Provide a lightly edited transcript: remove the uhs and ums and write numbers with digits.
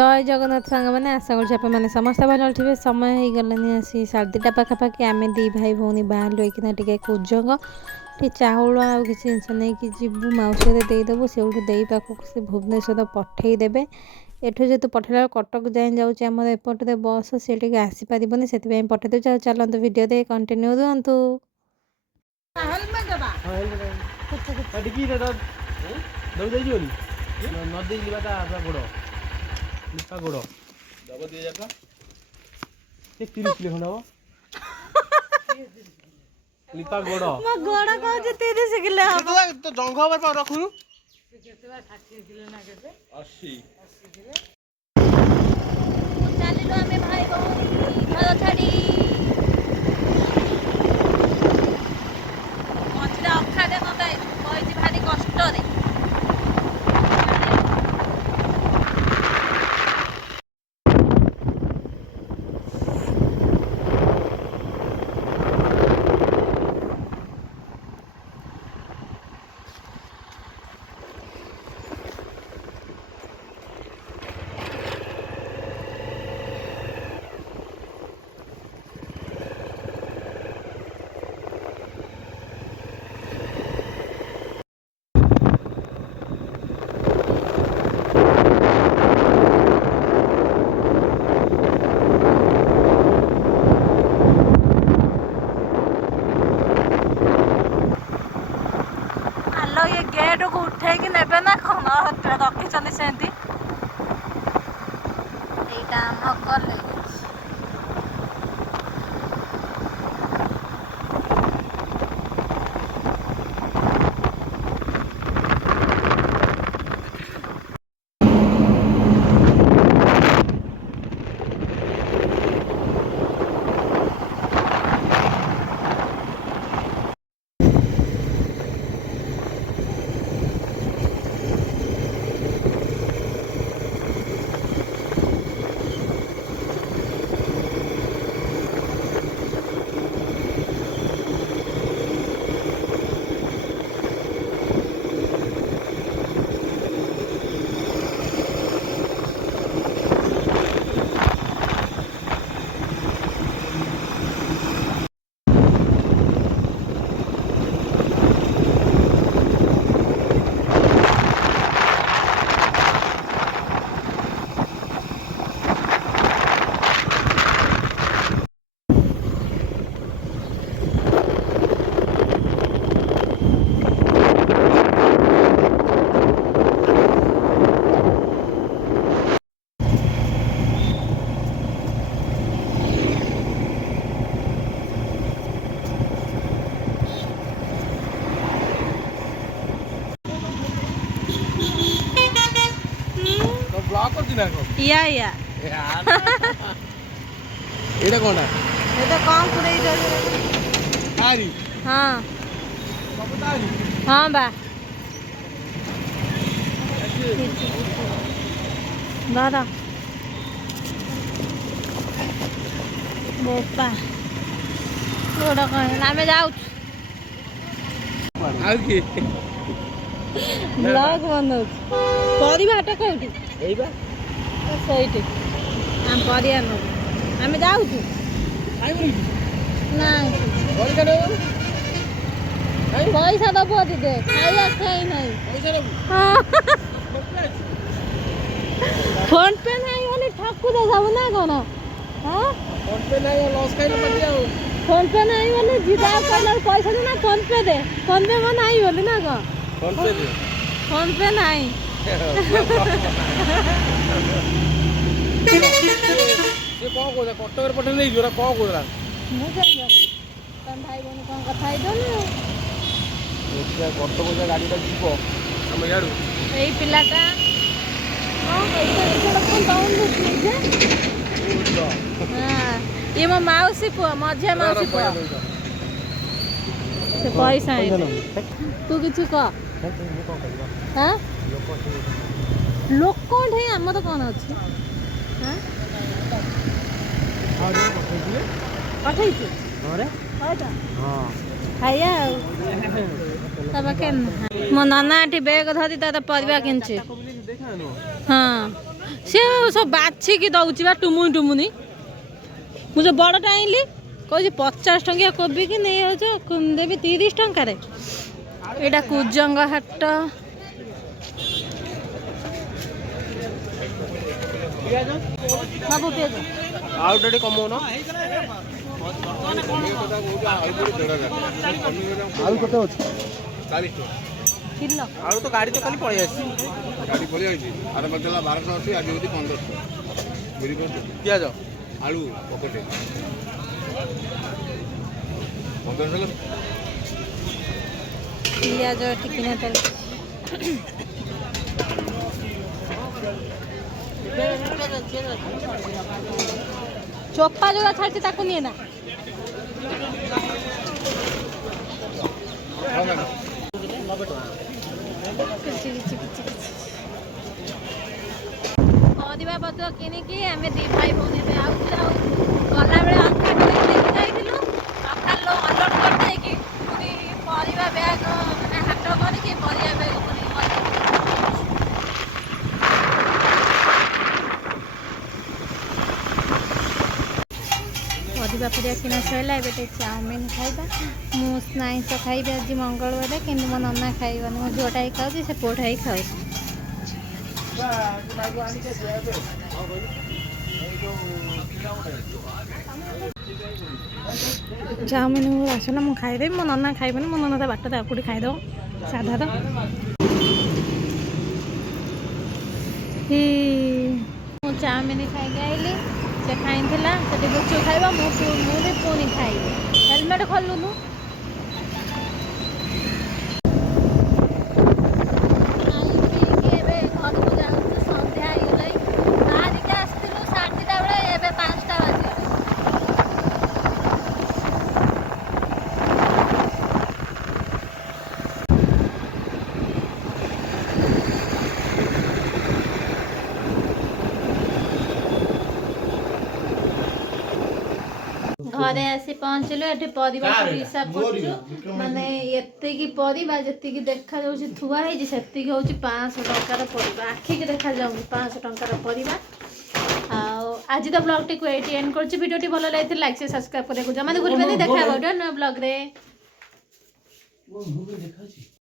जय जगन्नाथ सांग मैंने आशा कर समस्त भल थे समय हो गलानी आसी 2:30 पाखापाखि आम दी भाई भौणी बाहर टे कुजंग टे चाउल आ किसी जिनस नहीं कि जीवु मौसी देदेबू से पाखक से भुवनेश्वर पठेदेवे एठू जेतु पठेला कटक जाए जाऊँगी एपटे बस से आसीपारन से पठे दे चलते वीडियो दे कंटिन्यू दिंतु लिपा गोड़ दब दिए जाता 30 किलो खंड हम लिपा गोड़ मो गोड़ कहू 30 किलो तो जंघ पर पा रखुनु केते 60 किलो ना केते 80 किलो चलिलो हमें भाई भौणी घर छाड़ी मछली अखा दे नता कहि भारी कष्ट रे ये गेट को उठे कि नेबे ना कौन रखी सेमती यहाँ आम कॉलेज या यार एटा कोना ये कौन कुड़े तारी हाँ सब तारी हाँ बा दादा बोपा गोड़ कह आम जाऊ ब्लॉग बनाऊ परिवाटा कौटी सही आम परिया नब आम जाऊ ना पैसा दब दे खाइया खाई ना फोन पे नहीं बोले ठकू दे सब ना कौन हाँ फोन पे नहीं लॉस खाइले पति आउ फोन पे नहीं बोले जिदा कहला पैसा दे ना फोन पे में नहीं बोले ना कौन फोन पे नहीं से कौन को कटक पठे नहीं जोरा कौन कोला मुझे तन भाई बहन कौन कथा है दो ना देखिया कटक जा गाड़ी ता जीवो हम याडू एई पिलाटा हां एई कौन डाउन जे हां ये मो माउसी पुआ मझे माउसी पुआ से पैसा है तू किछु कह हां लोक कौन है हम तो कौन अछि हां पठै छी अरे हां खाइया तब केन मो नाना एठी बैग धरी त परिवा किनछि हाँ ସେ ସବୁ ବାଛିକି ଦଉଛି ବା ଟୁମୁନି ଟୁମୁନି। ମୁଁ ଯୋଉ ବଡ଼ଟା ଆଣିଲି କହୁଛି 50 ଟଙ୍କିଆ କୋବି କି ନେଇ ଯାଉଛ ଦେବି 30 ଟଙ୍କାରେ। ଏଇଟା କୁଜଙ୍ଗ ହାଟ। ବାବୁ ପିଆଜ ଆଉ ଟିକେ କମଉନ। ଆଳୁ କେତେ ଅଛି? 40 ଟଙ୍କା କିଲୋ। ଆଳୁ ତ ଗାଡ଼ି ତ କାଲି ପଳେଇ ଆସିଛି। ଗାଡ଼ି ପଳେଇ ଆଇଛି ଆର ବଦଲା 1200 ଅଛି ଆଜି ହେଉଛି 1500 ବୁଝିପାରୁଛୁ। ପିଆଜ ଆଳୁ ପକେଟେ 1500 ପିଆଜ ଏଠି କିଣା ଚାଲିଛି। ଚୋପା ଯୋଉଟା ଛାଡିଛି ତାକୁ ନିଏ ନା। ପରିବା ପତ୍ର କିଣିକି ଆମେ ଦି ଭାଇ ଭଉଣୀ ଏବେ ଆଉଛୁ। ଆଉ ଗଲାବେଳେ ଅଲଗା ନେଇକି ଯାଇଥିଲୁ। ସକାଳୁ ଅନଲୋଡ୍ କରିଦେଇକି ପୁଣି ପରିବା ବ୍ୟାଗ ମାନେ ହାଟ କରିକି ପରିବା ବ୍ୟାଗ ପୁଣି ପରିବା ପରିବା କିଣା ସରିଲା। ଏବେ ଟିକେ ଚାଉମିନ ଖାଇବା। ମୁଁ ଆଇଁଷ ଖାଇବି ଆଜି ମଙ୍ଗଳବାର, କିନ୍ତୁ ମୋ ନନା ଖାଇବନି। ମୋ ଝିଅଟା ହିଁ ଖାଉଛି, ସେ ପୁଅଟା ହିଁ ଖାଉଛି। ଚାଉମିନ ଆସିଲା, ମୁଁ ଖାଇଦେବି। ମୋ ନନା ଖାଇବନି। ମୋ ନନା ତା ବାଟରେ ଆଉ କୋଉଠି ଖାଇଦେବ ସାଧା ତ। ମୁଁ ଚାଉମିନ ଖାଇକି ଆଇଲି। ସେ ଖାଇଥିଲା ସେଠି ଗୁପଚୁପ ଖାଇବ, ମୁଁ ବି ପୁଣି ଖାଇବି। ହେଲମେଟ୍ ଖୋଲୁନୁ। ଏବେ ଘରକୁ ଯାଉଛୁ, ସନ୍ଧ୍ୟା ହେଇଗଲାଣି। ବାହାରିକି ଆସିଥିଲୁ 3:30 ବେଳେ, ଏବେ 5ଟା ବାଜିଲାଣି। ଘରେ ଆସି ପହଞ୍ଚିଲୁ। ଏଠି ପରିବା ସବୁ ହିସାବ କରୁଛୁ। ମାନେ ଏତିକି ପରିବା ଯେତିକି ଦେଖାଯାଉଛି ଥୁଆ ହେଇଛି, ସେତିକି ହଉଛି 500 ଟଙ୍କାର ପରିବା। ଆଖିକି ଦେଖାଯାଉନି 500 ଟଙ୍କାର ପରିବା। ଆଉ ଆଜି ତ ବ୍ଲଗଟିକୁ ଏଇଠି ଏଣ୍ଡ କରୁଛି। ଭିଡ଼ିଓଟି ଭଲ ଲାଗିଥିଲା ଲାଇକ୍ ସେୟାର ସବସ୍କ୍ରାଇବ କରିବାକୁ ଜମା ଭୁଲିବେନି। ଦେଖା ହେବ ଗୋଟେ ନୂଆ ବ୍ଲଗରେ।